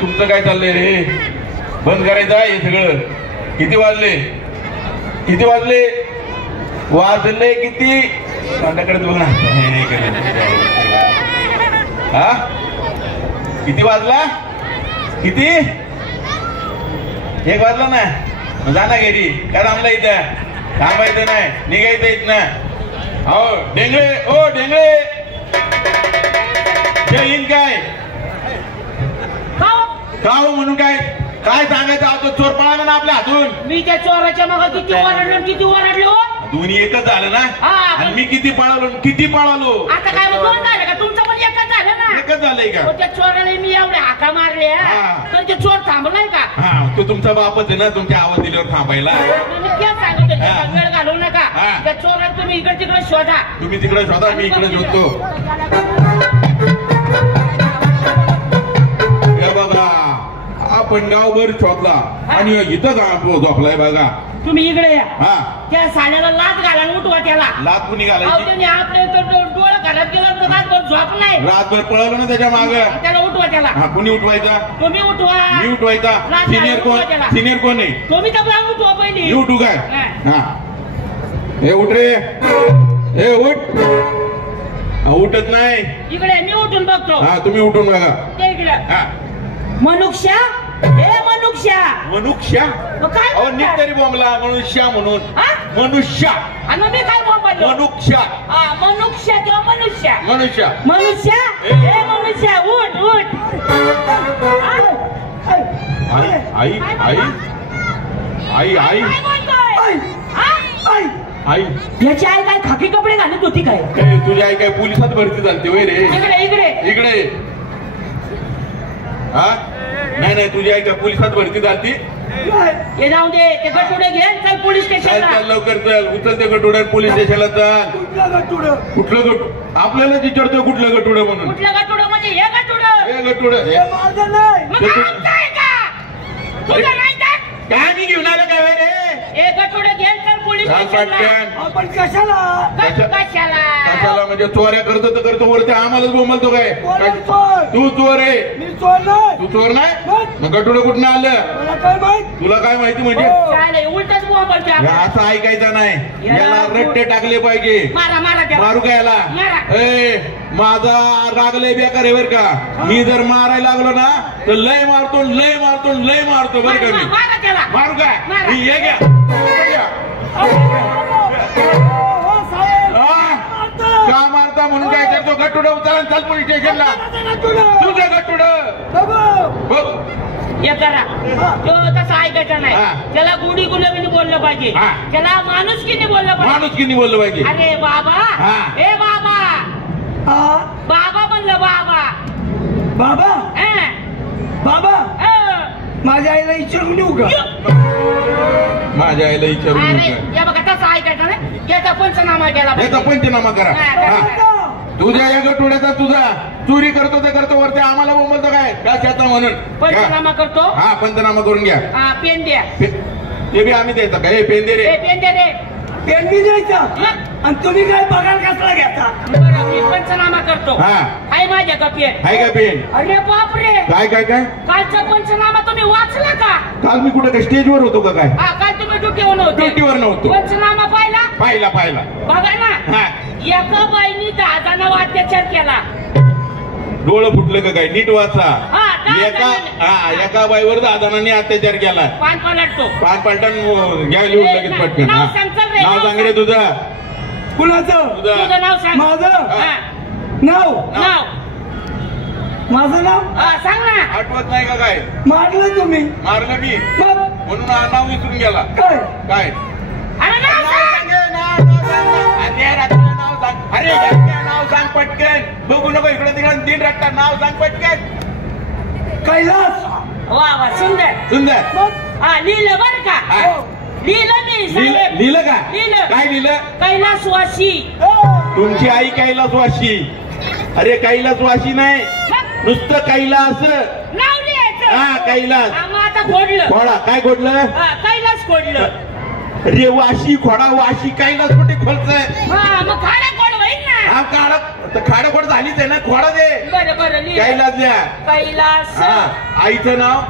तुमचं काय चाललंय रे? बंद करायचं आहे हे सगळं. किती वाजले? किती वाजले? वाजले किती? माझ्याकडे बघ ना. हा किती वाजला? किती? 1 वाजला ना. जा ना घरी. काय थांबला इथं? थांबायचं नाही, निघायचं इथनं. हो डेंगळे, ओ डेंगळे, जय हिंद. काय का हो म्हणून काय काय सांगायचं? आता चोर पळाला ना आपल्या हातून. मी त्या चोराच्या मग किती ओरडलो किती ओरडलो. दोन्ही एकच झालं ना. आणि मी किती पळालो किती पळालो. आता काय मग 2 झालं का? तुमचं पण एकच झालं ना. एकच झालंय का? त्या चोराने मी एवढ्या हाका मारल्या तर ते चोर थांबलाय का? हा तो तुमचा बापच आहे ना. तुमच्या आवाज दिल्यावर थांबायला. क्या सांगतो वेळ घालवू नका. त्या चोराला तुम्ही इकडे तिकडे शोधा. तुम्ही तिकडे शोधा, मी इकडे शोधतो. बघा आपण गावभर शोधला आणि इथं झोपलाय बघा. तुम्ही इकडे या. हा त्या साल्याला लात घाला उठवा. त्याला लात कुणी घालायची? त्याने आपले डोळं घरात गेलं तर रातभर झोप नाही. रातभर पळालो ना त्याच्या माग. त्याला उठवा. त्याला हा कुणी उठवायचा? तुम्ही उठवा. मी उठवायचा? सिनियर कोण? सिनियर कोण आहे? तुम्ही तर जाऊन उठवा पहिली. मी उठू काय? हा हे उठ रे. हे उठ. उठत नाही. इकडे मी उठून बघतो. हा तुम्ही उठून बघा. ते इकडे. हा मनुष्या. हे मनुष्या. मनुष्या? काय अहो नीट तरी बोंबला. मनुष्या म्हणून. मनुष्या. आणि मी काय बोंबलो? मनुष्या. मनुष्या किंवा मनुष्या. मनुष्या. मनुष्या. हे मनुष्या उठ उठ. आई आई आई आई आई आई. याची आई काय खाकी कपडे घालत होती काय? तुझी आई काय पोलिसात भरती झालती वय रे? इकडे इकडे इकडे. हा नाही नाही तुझी आई काय पोलिसात भरती झालती? हे जाऊ दे. ते गटुडे घे चल पोलीस स्टेशनला. चल लवकर चल. उचल ते गटुडे पोलीस स्टेशनला चल. कुठलं गटुड? आपल्याला विचारतोय कुठलं गटुडं म्हणून. कुठलं गटुडं म्हणजे हे गटुडं. हे गटुडं काय मी घेऊन आलं काय रे? हे गटुडं घे चल पोलीस स्टेशनला. आपण कशाला? कशाला म्हणजे चोऱ्या करतो तर करतो वरती आम्हालाच बोंबलतो काय? तू चोर आहे? मी चोर नाही. तू चोर नाही? मग गटुडं कुठं आलं? मला काय माहित? तुला काय माहिती म्हणजे? उलटच बोंबलतो. असं ऐकायचं नाही. याला रट्टे टाकले पाहिजे. मारा मारा. मारू का याला? माझा रागलय बेकार आहे बर का. मी जर मारायला लागलो ना तर लय मारतो लय मारतो लय मारतो बर का. मी मारू काय? हे घ्या. का मारता म्हणून काय करतो? गटुडं उचला चाल पोलीस स्टेशनला. तुझं गटुडं बघ. हे करा. तो तसा ऐकायचा नाही. त्याला गुढी गुलाबीने बोललं पाहिजे. त्याला माणुसकीने बोललं पाहिजे. माणुसकीने बोललं पाहिजे. अरे बाबा. हे बाबा. बाबा म्हणलं बाबा. बाबा बाबा माझ्या आईला विचारून येऊ का? माझ्या आईला विचारून या बघा तसा ऐकायचं नाही. याचा पंचनामा केला. याचा पंचनामा करा. तुझ्या या गटुड्याचा तुझा चोरी करतो ते करतो वरती आम्हाला बोंबलतो काय? कशाचा म्हणून पंचनामा करतो. हा पंचनामा करून घ्या. पेन द्या. ते बी आम्ही द्यायचा काय? पेन दे रे. पेन द्या रे. पेन बी द्यायचा. आणि तुम्ही काय पगार कसला घेता? मी पंचनामा करतो. आहे माझ्या का पेन? आहे का पेन? अरे बापरे. काय काय काय? कालचा पंचनामा तुम्ही वाचला का? काल मी कुठं काय स्टेजवर होतो का काय? काल तुम्ही ड्युटीवर नव्हते. ड्युटीवर नव्हतो. पंचनामा पाहिला? पाहिला पाहिला. बघा ना. एका बाईनी 10 जणांवर अत्याचार केला. डोळं फुटलं का काय? नीट वाचा. एका बाईवर 10 जणांनी अत्याचार केला. पान पलटतो. पान पलटून घ्या लिहून लगेच पटकन. नाव सांग रे तुझं. कुणाचं? तुझं नाव सांग. माझं नाव. माझं नाव सांग ना. आठवत नाही का काय? मारलं तुम्ही? मारलं मी म्हणून नाव विसरून गेला काय? काय? अरे नाव सांग. अरे नाव सांग पटकन. बघू नको इकडे तिकडे 3 रट्टा. नाव सांग पटकन. कैलास. वा वा सुंदर सुंदर. लिहिलं बरं का? लिहिलं मी. लिहिलं का? लिहिलं. काय लिहिलं? कैलासवासी. तुमची आई कैलासवासी. अरे कैलासवासी नाही, नुसतं कैलास नाव लिहायचं. कैलास. आता खोडलं. खोडा काय खोडलं? कैलास खोडलं. रे वाशी खोडा वाशी कैलास कुठे खोलचंय? मग खाडा खोड होईल ना. हा काढा खाडाखोड झालीच आहे ना, खोडा दे. बरं बरं लिह. कैलास द्या. कैलास. आईचं नाव.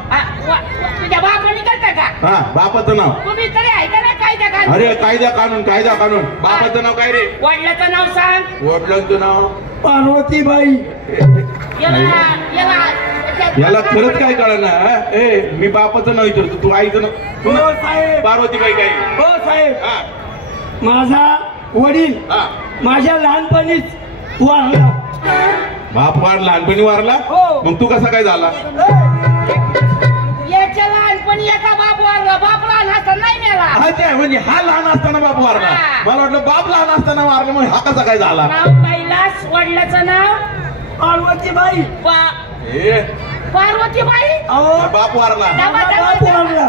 तुझ्या बापाने करता का? हा बापाचं नाव. तुम्ही तरी आहे का नाही कायदा कानून? अरे कायदा कानून कायदा कानून. बापाचं नाव काय रे? वडिलाचं नाव सांग. वडिलांचं नाव पार्वतीबाई. याला खरंच काय कळणार. ए मी बापाचं नाव विचारतो, तू आईचं नाव. हो साहेब. पार्वतीबाई काय? हो साहेब. हा माझा वडील हा. माझ्या लहानपणीच वारला. बाप लहानपणी वारला. हो. मग तू कसा काय झाला? याच्या लहानपणी एका बाप वारला. बाप लहान असताना नाही मेला. अच्छा म्हणजे हा लहान असताना बाप वारला. हा. मला वाटलं बाप लहान असताना वारला, मग हा कसा काय झाला? नाव कैलास. वडिलाचं नाव पार्वतीबाई. ए पार्वतीबाई. अहो बाप वारला. बाप वारला.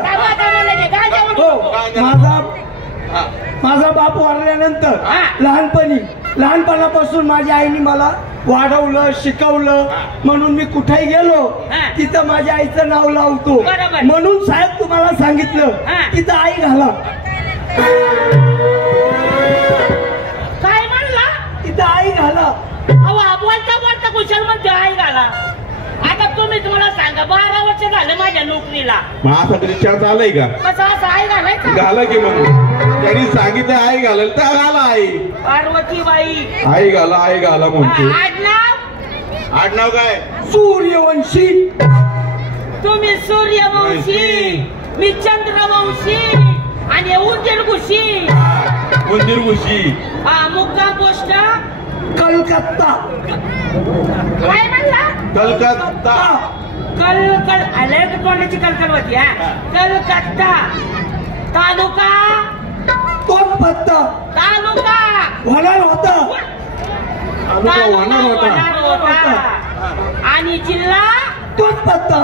हो माझा बाप वारल्यानंतर हा. लहानपणापासून माझ्या आईने मला वाढवलं, शिकवलं. म्हणून मी कुठेही गेलो हा. तिथं माझ्या आईचं नाव लावतो. बरोबर. म्हणून साहेब तुम्हाला सांगितलं हा. तिथं आई घाला. काय म्हणला? तिथं आई घाला. अहो बोलता बोलता कुशल म्हणते आई घाला. आता तुम्हीच मला सांगा, 12 वर्ष झाले माझ्या नोकरीला. मग असा तरी चान्स आलाय का? कसं असं आई घालायचं? घाला की मग. त्यांनी सांगितलं आई घालायला तर घाला आई. पार्वतीबाई. आई घाला आई घाला म्हणतो. आडनाव. आडनाव काय? सूर्यवंशी. तुम्ही सूर्यवंशी, मी चंद्रवंशी आणि उंदीर घुशी. उंदीर घुशी. मुक्काम पोस्ट कलकत्ता. काय म्हणला? कलकत्ता. कलकल आले तोंडाची कलकल होती. कलकत्ता. तालुका. तोच पत्ता. तालुका होणार होता. होणार होता. आणि जिल्हा तोच पत्ता.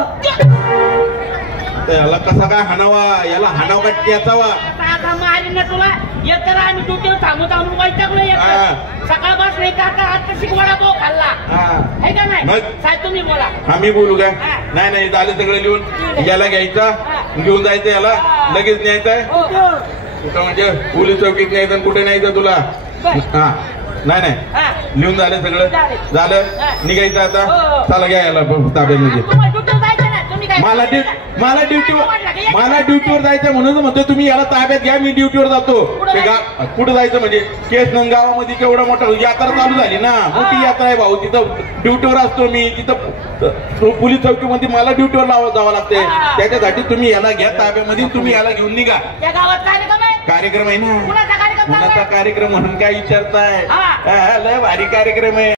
याला कसा काय हाणावा? याला हाणाव का ट्याचावा? आता मारी ना तुला. एकतर आम्ही ड्युटीवर थांबून वैतागलो. सकाळपासून एक आता शिकवाडा भाऊ खाल्ला आहे का नाही? मग? साहेब तुम्ही बोला. आम्ही बोलू काय? हा. नाही नाही झालं सगळं लिहून. याला घ्यायचा, घेऊन जायचं, याला लगेच न्यायचंय. हो. कुठं म्हणजे पोलीस चौकीत न्यायचं, कुठे न्यायचं तुला? हा नाही नाही हा. लिहून झालं सगळं. झालं निघायचं आता. हो. चला घ्या याला ताब्यामध्ये. तुम्हाला ड्युटीवर जायचं ना. तुम्ही काय मला ड्युटीवर जायचं म्हणून म्हणतो तुम्ही याला ताब्यात घ्या, मी ड्युटीवर जातो. कुठं जायचं म्हणजे केसनंद गावामध्ये केवढा मोठा यात्रा चालू झाली ना, मोठी यात्रा आहे भाऊ. तिथं ड्युटीवर असतो मी. तिथं पोलीस चौकीमध्ये मला ड्युटीवर जावं लागते. त्याच्यासाठी तुम्ही याला घ्या ताब्यामध्ये, तुम्ही याला घेऊन निघा. त्या गावात कार्यक्रम आहे. कार्यक्रम आहे ना. कुणाचा कार्यक्रम? कुणाचा कार्यक्रम म्हणून काय विचारताय? हा. लय भारी कार्यक्रम आहे.